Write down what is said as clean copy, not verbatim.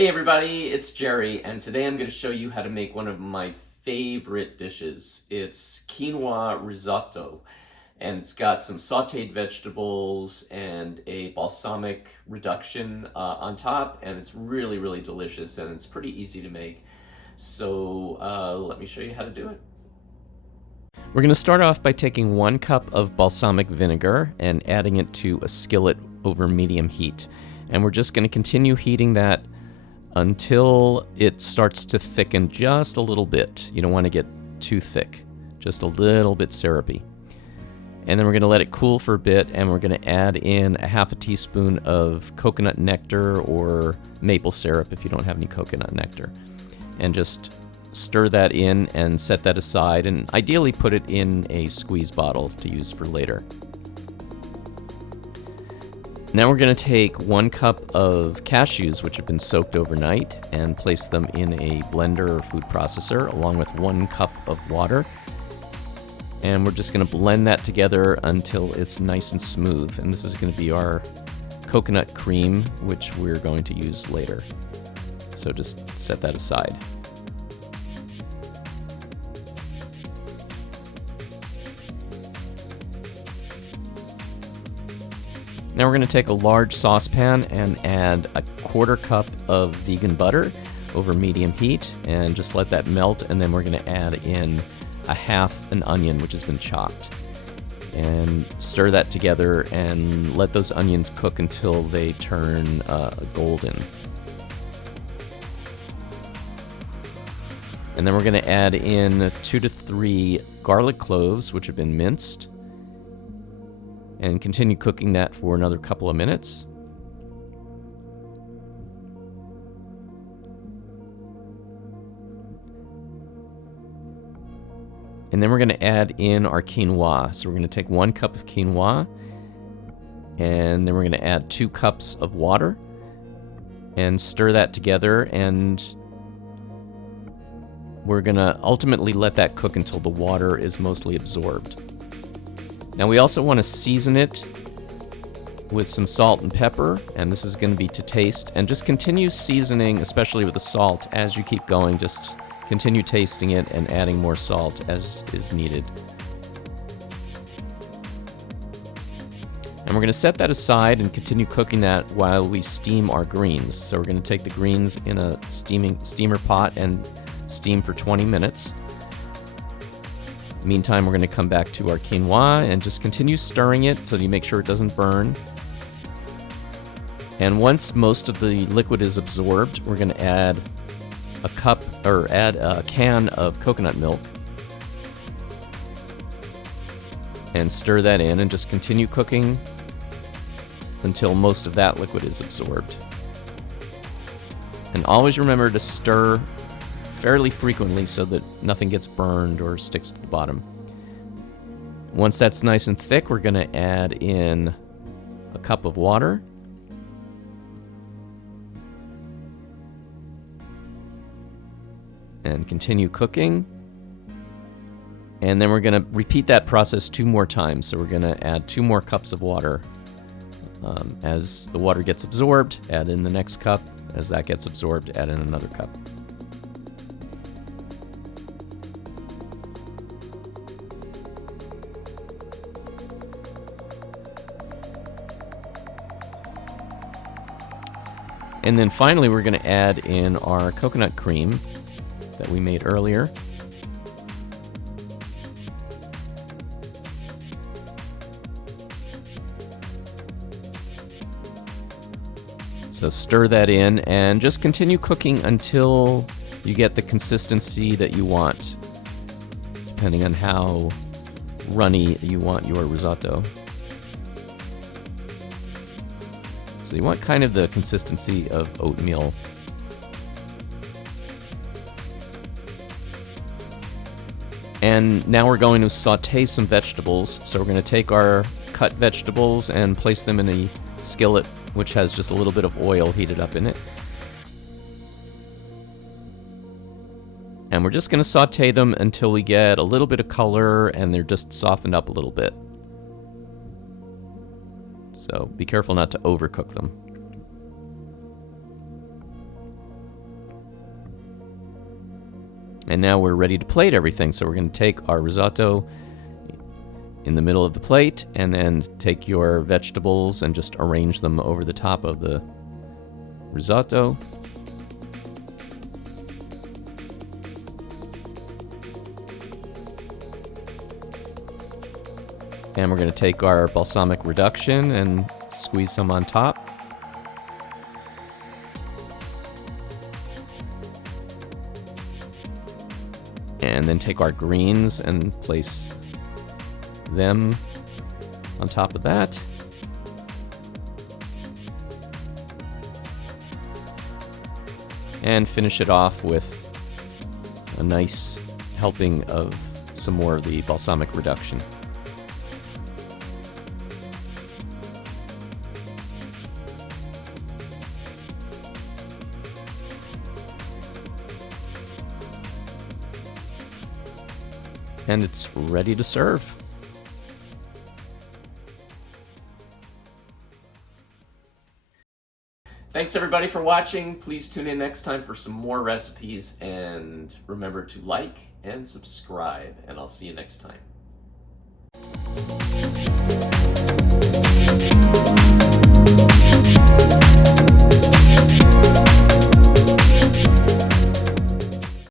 Hey everybody, it's Jerry, and today I'm going to show you how to make one of my favorite dishes. It's quinoa risotto, and it's got some sauteed vegetables and a balsamic reduction on top, and it's really, really delicious, and it's pretty easy to make. So let me show you how to do it. We're going to start off by taking 1 cup of balsamic vinegar and adding it to a skillet over medium heat. And we're just going to continue heating that until it starts to thicken just a little bit. You don't want to get too thick, just a little bit syrupy. And then we're going to let it cool for a bit, and we're going to add in a half a teaspoon of coconut nectar or maple syrup if you don't have any coconut nectar. And just stir that in and set that aside, and ideally put it in a squeeze bottle to use for later. Now we're going to take 1 cup of cashews, which have been soaked overnight, and place them in a blender or food processor along with 1 cup of water. And we're just going to blend that together until it's nice and smooth. And this is going to be our coconut cream, which we're going to use later. So just set that aside. Now we're going to take a large saucepan and add a 1/4 cup of vegan butter over medium heat and just let that melt, and then we're going to add in a half an onion which has been chopped. And stir that together and let those onions cook until they turn golden. And then we're going to add in 2 to 3 garlic cloves which have been minced, and continue cooking that for another couple of minutes. And then we're going to add in our quinoa. So we're going to take 1 cup of quinoa, and then we're going to add 2 cups of water and stir that together, and we're going to ultimately let that cook until the water is mostly absorbed. Now we also want to season it with some salt and pepper, and this is going to be to taste, and just continue seasoning, especially with the salt, as you keep going. Just continue tasting it and adding more salt as is needed. And we're going to set that aside and continue cooking that while we steam our greens. So we're going to take the greens in a steamer pot and steam for 20 minutes. Meantime, we're going to come back to our quinoa and just continue stirring it so you make sure it doesn't burn. And once most of the liquid is absorbed, we're going to add a can of coconut milk and stir that in and just continue cooking until most of that liquid is absorbed. And always remember to stir fairly frequently so that nothing gets burned or sticks to the bottom. Once that's nice and thick, we're going to add in a cup of water. And continue cooking. And then we're going to repeat that process 2 more times. So we're going to add 2 more cups of water. As the water gets absorbed, add in the next cup. As that gets absorbed, add in another cup. And then finally, we're going to add in our coconut cream that we made earlier. So stir that in and just continue cooking until you get the consistency that you want, depending on how runny you want your risotto. So you want kind of the consistency of oatmeal. And now we're going to saute some vegetables. So we're going to take our cut vegetables and place them in a skillet which has just a little bit of oil heated up in it. And we're just going to saute them until we get a little bit of color and they're just softened up a little bit. So be careful not to overcook them. And now we're ready to plate everything. So we're going to take our risotto in the middle of the plate, and then take your vegetables and just arrange them over the top of the risotto. And we're going to take our balsamic reduction and squeeze some on top. And then take our greens and place them on top of that. And finish it off with a nice helping of some more of the balsamic reduction. And it's ready to serve. Thanks everybody for watching. Please tune in next time for some more recipes, and remember to like and subscribe, and I'll see you next time.